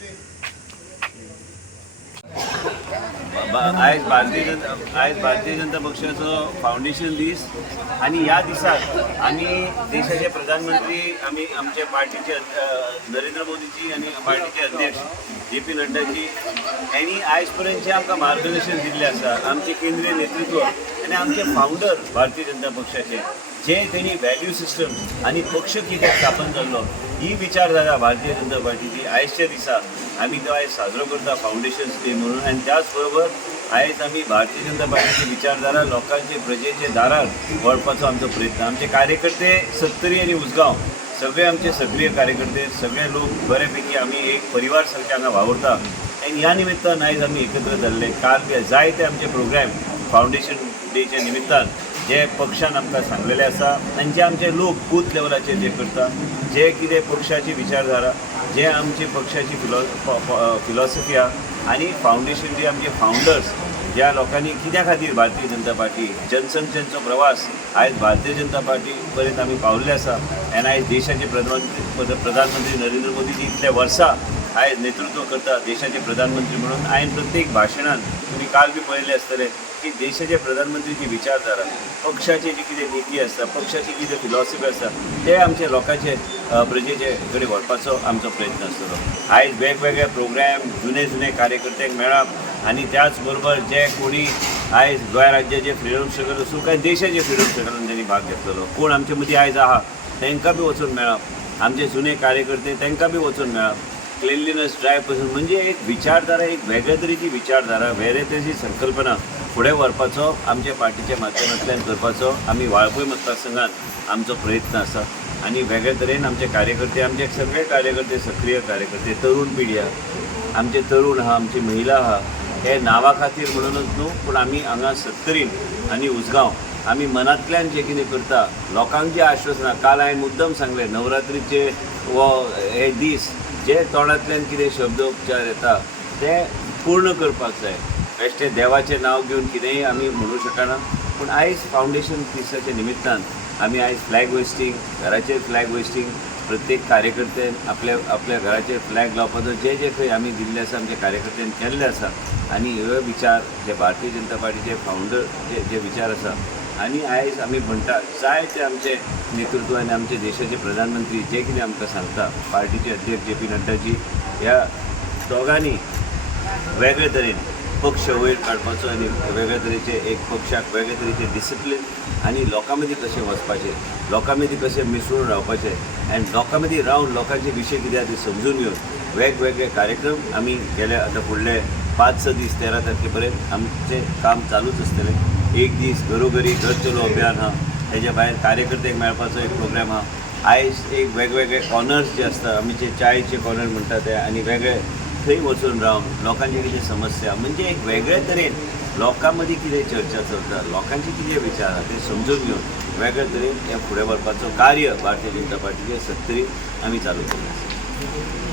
आज भारतीय जनता पक्षाचो फाउंडेशन दीस आणि ह्या दिसाक आम्ही देशाचे प्रधानमंत्री आम्ही आमच्या पार्टीचे नरेंद्र मोदीजी आणि पार्टीचे अध्यक्ष JP नड्डाजी यांनी आयज पर्यंत जे आमकां मार्गदर्शन दिल्लें आसा आमचे केंद्रीय नेतृत्व आणि आमचे फाउंडर भारतीय जनता पक्षाचे जे त्यांनी व्हॅल्यू सिस्टम आणि पक्ष कित्याक स्थापन जाल्लो ही विचारधारा भारतीय जनता पार्टीची आयजच्या दिसा आम्ही तो आयज साजरो करता फाउंडेशन डे म्हणून आणि त्याच बरोबर आयज आम्ही भारतीय जनता पार्टीची विचारधारा लोकांचे प्रजेचे दारार व्हरपाचो आमचो प्रयत्न आमचे कार्यकर्ते सत्तरी आणि उसगांव सगळे आमचे सक्रिय कार्यकर्ते सगळे लोक बऱ्यापैकी आम्ही एक परिवार सारखे हांगा वावरता आणि ह्या निमित्तान आयज आम्ही एकत्र जाल्ले काल जायते आमचे प्रोग्राम फाउंडेशन डेच्या निमित्तान जे पक्षान आमकां सांगलेले आसा आनी जे आमचे लोक बूथ लेवलाचेर जे करता जे कितें पक्षाची विचारधारा जे आमची पक्षाची फिलॉसॉफी आहा आनी फाउंडेशन जे आमचे फाउंडर्स ज्या लोकांनी कित्या खातीर भारतीय जनता पार्टी जनसंख्येचो प्रवास आयज भारतीय जनता पार्टी पर्यंत आमी पावल्ले आसा आनी आयज देशाचे प्रधानमंत्री नरेंद्र मोदीजी इतल्या वर्सां आयज नेतृत्व करता देशाचे प्रधानमंत्री म्हणून हांवें प्रत्येक भाशणान तुम्ही काल बी पळयले आसतले की देशाचे प्रधानमंत्रीची विचारधारा पक्षाची जी कितें नीती आसता पक्षाची कितें फिलॉसॉफी आसता ते आमचे लोकांचे प्रजेचे कडेन व्हरपाचो आमचो प्रयत्न आसतलो आयज वेगवेगळे प्रोग्राम जुने कार्यकर्त्यांक मेळप आनी त्याच बरोबर जे कोणी आयज गोंय राज्याचे फ्रिडम स्ट्रगल आसूं काय देशाचे फ्रिडम स्ट्रगलान त्यांनी भाग घेतलेलो कोण आमचे मदीं आयज आहा तांकां बी वचून मेळप आमचे जुने कार्यकर्ते तांकां बी वचून मेळप क्लिनलीनेस ड्रायव्ह पासून म्हणजे एक विचारधारा एक वेगळे तरेची विचारधारा वेगळे तरेची संकल्पना फुडें व्हरपाचो आमच्या पार्टीच्या माध्यमांतल्यान करपाचो आमी वाळपय मतदारसंघात आमचो प्रयत्न आसा आनी वेगळे तरेन आमचे कार्यकर्ते आमचे सगळे कार्यकर्ते सक्रिय कार्यकर्ते तरुण पिढी आहा आमचे तरुण आहा आमची महिला आहा हे नांवा खातीर म्हणूनच न्हू पूण आमी हांगा सत्तरीन आनी उसगांव आमी मनांतल्यान जे कितें करता लोकांक जे आश्वासनां काल हांवें मुद्दम सांगलें नवरात्रीचे वो हे दीस जे तोंडांतल्यान कितें शब्दोपचार येता ते पूर्ण करपाक जाय बेश्टे देवाचें नांव घेवन कितेंय आमी म्हणू शकना पूण आयज फाउंडेशन दिसाच्या निमित्तान आमी आयज फ्लॅग होस्टींग घराचेर फ्लॅग होस्टींग प्रत्येक कार्यकर्त्यान आपल्या घराचेर फ्लॅग लावपाचो जे खंय आमी दिल्ले आसा आमच्या कार्यकर्त्यांनी केल्ले आसा आनी हे विचार जे भारतीय जनता पार्टीचे फाउंडर जे विचार आसा आनी आयज आमी म्हणटा जायते आमचे नेतृत्व आनी आमचे देशाचे प्रधानमंत्री जे कितें आमकां सांगता पार्टीचे अध्यक्ष JP नड्डाजी ह्या दोगांनी वेगळे तरेन पक्ष वयर काडपाचो आनी वेगळे तरेचे एक पक्षाक वेगळे तरेचे डिसिप्लीन आनी लोकां मदीं कशें वचपाचें लोकां मदीं कशें मिसळून रावपाचें आनी लोकां मदीं रावन लोकांचे विशय कितें आसा ते समजून घेवन वेगवेगळे कार्यक्रम आमी गेले आतां फुडले 5-6 दीस 13 तारखे पर्यंत आमचें काम चालूच आसतलें एक दीस घरोघरी घर चलो अभियान आहा हेजे भायर कार्यकर्त्यांक मेळपाचो एक प्रोग्राम आहा आयज एक वेगवेगळे कॉर्नर्स जे आसता आमचे चायेचे कॉर्नर म्हणटा ते आनी वेगळे थंय वचून रावन लोकांचे कितें समस्या म्हणजे एक वेगळे तरेन लोकां मदीं कितें चर्चा चलता लोकांचे कितें विचार आहा ते समजून घेवन वेगळे तरेन हें फुडें व्हरपाचो कार्य भारतीय जनता पार्टीचे सत्तरीन आमी चालू केला